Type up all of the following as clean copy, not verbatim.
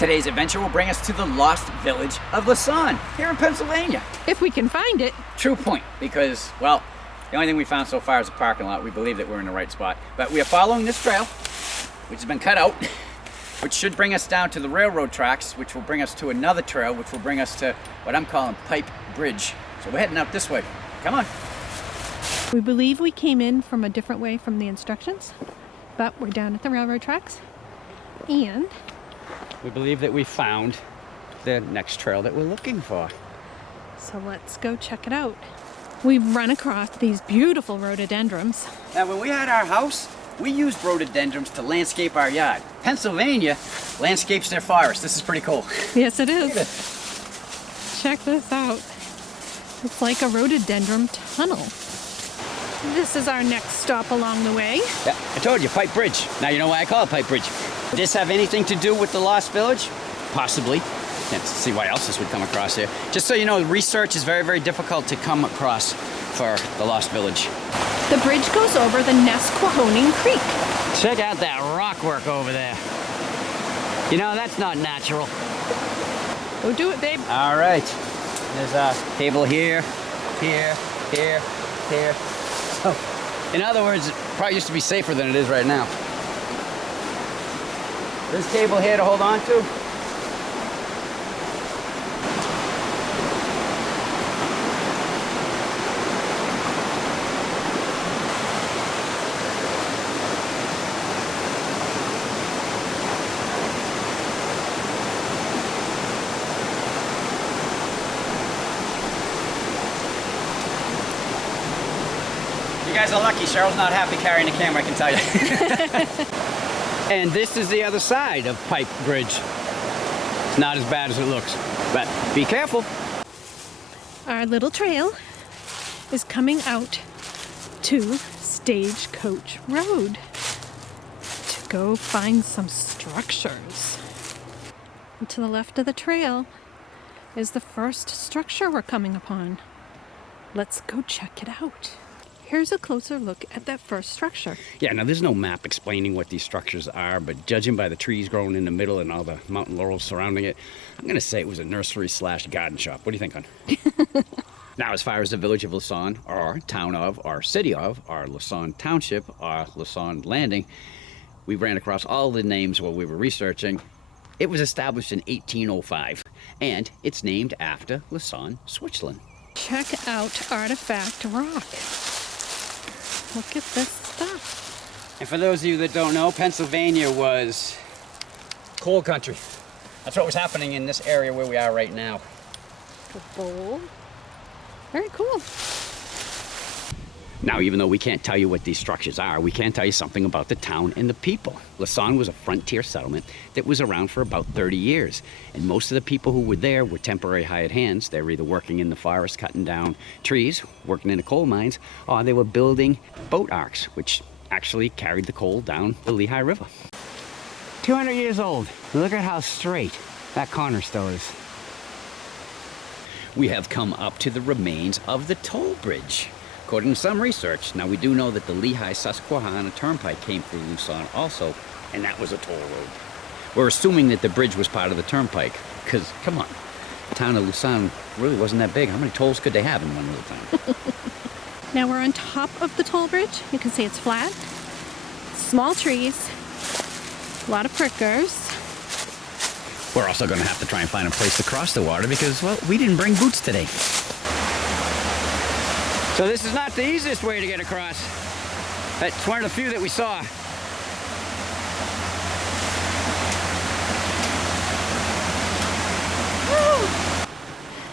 Today's adventure will bring us to the lost village of Lausanne, here in Pennsylvania. If we can find it. True point, because, well, the only thing we found so far is a parking lot. We believe that we're in the right spot. But we are following this trail, which has been cut out, which should bring us down to the railroad tracks, which will bring us to another trail, which will bring us to what I'm calling Pipe Bridge. So we're heading out this way. Come on. We believe we came in from a different way from the instructions, but we're down at the railroad tracks, and we believe that we found the next trail that we're looking for. So let's go check it out. We've run across these beautiful rhododendrons. Now, when we had our house, we used rhododendrons to landscape our yard. Pennsylvania landscapes their forest. This is pretty cool. Yes, it is. Check this out. It's like a rhododendron tunnel. This is our next stop along the way. Yeah, I told you, Pipe Bridge. Now you know why I call it Pipe Bridge. Does this have anything to do with the Lost Village? Possibly. Can't see why else this would come across here. Just so you know, research is very, very difficult to come across for the Lost Village. The bridge goes over the Nesquehoning Creek. Check out that rock work over there. You know, that's not natural. Go do it, babe. All right. There's a cable here, here, here, here. So, in other words, it probably used to be safer than it is right now. This cable here to hold on to. You guys are lucky. Cheryl's not happy carrying the camera, I can tell you. And this is the other side of Pipe Bridge. It's not as bad as it looks, but be careful. Our little trail is coming out to Stagecoach Road to go find some structures. And to the left of the trail is the first structure we're coming upon. Let's go check it out. Here's a closer look at that first structure. Yeah, now there's no map explaining what these structures are, but judging by the trees growing in the middle and all the mountain laurels surrounding it, I'm gonna say it was a nursery/garden shop. What do you think, hon? Now, as far as the village of Lausanne, or town of, or city of, or Lausanne Township, or Lausanne Landing, we ran across all the names while we were researching. It was established in 1805, and it's named after Lausanne, Switzerland. Check out Artifact Rock. Look at this stuff. And for those of you that don't know, Pennsylvania was coal country. That's what was happening in this area where we are right now. The bowl. Very cool. Now, even though we can't tell you what these structures are, we can tell you something about the town and the people. Lausanne was a frontier settlement that was around for about 30 years. And most of the people who were there were temporary hired hands. They were either working in the forest, cutting down trees, working in the coal mines, or they were building boat arcs, which actually carried the coal down the Lehigh River. 200 years old. Look at how straight that corner still is. We have come up to the remains of the toll bridge. According to some research, now we do know that the Lehigh Susquehanna Turnpike came through Lausanne also, and that was a toll road. We're assuming that the bridge was part of the turnpike, because, come on, the town of Lausanne really wasn't that big. How many tolls could they have in one little town? Now we're on top of the toll bridge. You can see it's flat, small trees, a lot of prickers. We're also going to have to try and find a place to cross the water because, well, we didn't bring boots today. So this is not the easiest way to get across. It's one of the few that we saw.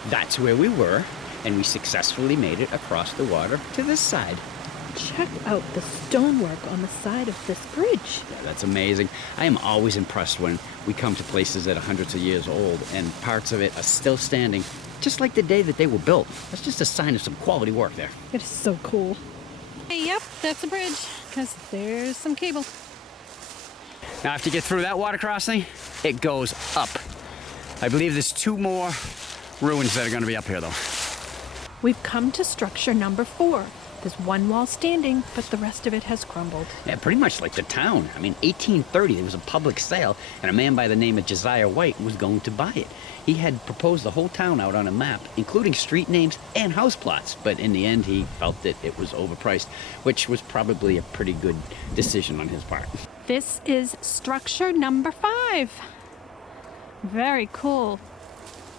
That's where we were, and we successfully made it across the water to this side. Check out the stonework on the side of this bridge. Yeah, that's amazing. I am always impressed when we come to places that are hundreds of years old and parts of it are still standing, just like the day that they were built. That's just a sign of some quality work there. It is so cool. Hey, yep, that's a bridge, because there's some cable. Now, after you get through that water crossing, it goes up. I believe there's 2 more ruins that are going to be up here, though. We've come to structure number 4, the There's one wall standing, but the rest of it has crumbled. Yeah, pretty much like the town. I mean, 1830, there was a public sale, and a man by the name of Josiah White was going to buy it. He had proposed the whole town out on a map, including street names and house plots, but in the end, he felt that it was overpriced, which was probably a pretty good decision on his part. This is structure number 5. Very cool.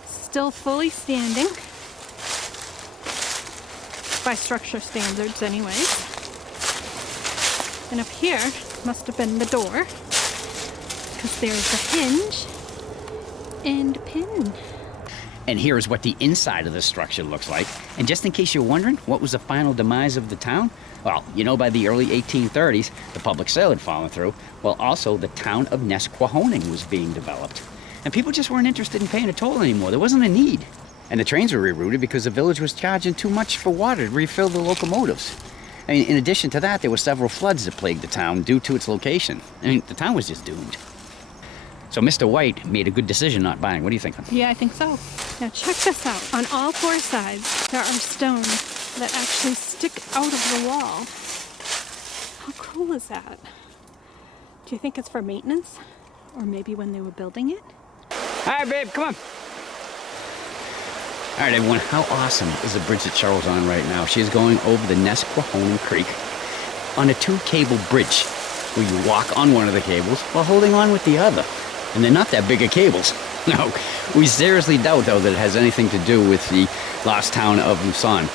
Still fully standing. By structure standards anyways. And up here must have been the door, because there's a hinge and a pin. And here's what the inside of the structure looks like. And just in case you're wondering what was the final demise of the town, well, you know, by the early 1830s, the public sale had fallen through. Well, also the town of Nesquehoning was being developed. And people just weren't interested in paying a toll anymore. There wasn't a need. And the trains were rerouted because the village was charging too much for water to refill the locomotives. I mean, in addition to that, there were several floods that plagued the town due to its location. I mean, the town was just doomed. So Mr. White made a good decision not buying. What do you think? Yeah, I think so. Now check this out. On all 4 sides, there are stones that actually stick out of the wall. How cool is that? Do you think it's for maintenance? Or maybe when they were building it? All right, babe, come on. All right, everyone, how awesome is the bridge that Cheryl's on right now? She is going over the Nesquehoning Creek on a 2-cable bridge where you walk on one of the cables while holding on with the other. And they're not that big of cables. No, we seriously doubt, though, that it has anything to do with the Lost Town of Lausanne.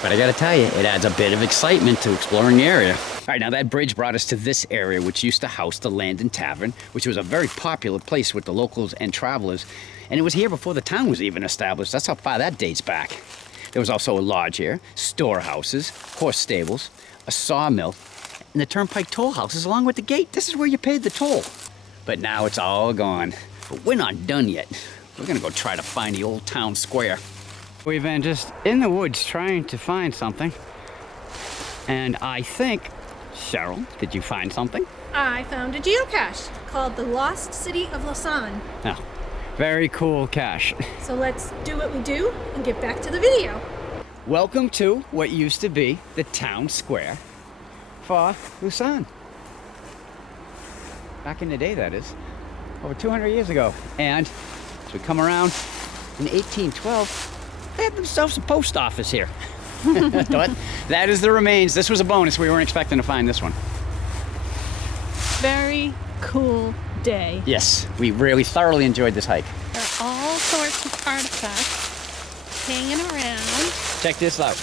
But I gotta tell you, it adds a bit of excitement to exploring the area. All right, now that bridge brought us to this area, which used to house the Landing Tavern, which was a very popular place with the locals and travelers. And it was here before the town was even established. That's how far that dates back. There was also a lodge here, storehouses, horse stables, a sawmill, and the turnpike toll houses along with the gate. This is where you paid the toll. But now it's all gone. But we're not done yet. We're gonna go try to find the old town square. We've been just in the woods trying to find something. And I think, Cheryl, did you find something? I found a geocache called the Lost City of Lausanne. Oh, very cool cache. So let's do what we do and get back to the video. Welcome to what used to be the town square for Lausanne. Back in the day, that is. Over 200 years ago. And as we come around in 1812, they had themselves a post office here. But that is the remains. This was a bonus. We weren't expecting to find this one. Very cool day. Yes, we really thoroughly enjoyed this hike. There are all sorts of artifacts hanging around. Check this out.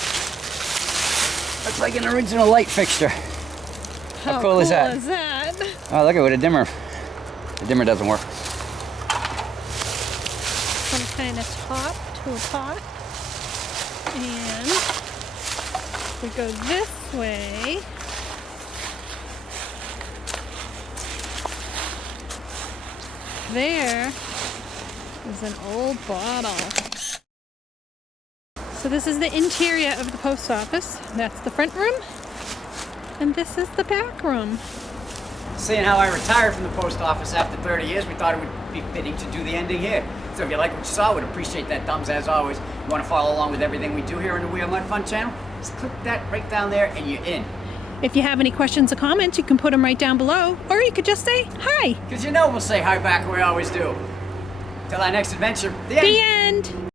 Looks like an original light fixture. How cool is that? Oh, look at what a dimmer. The dimmer doesn't work. Some kind of top to a pot. And we go this way. There is an old bottle. So this is the interior of the post office. That's the front room. And this is the back room. Seeing how I retired from the post office after 30 years, we thought it would be fitting to do the ending here. So if you like what you saw, we'd appreciate that thumbs as always. You want to follow along with everything we do here on the Wheel Mud Fun channel? Just click that right down there and you're in. If you have any questions or comments, you can put them right down below, or you could just say hi. Because you know we'll say hi back, we always do. Till our next adventure, the end. The end.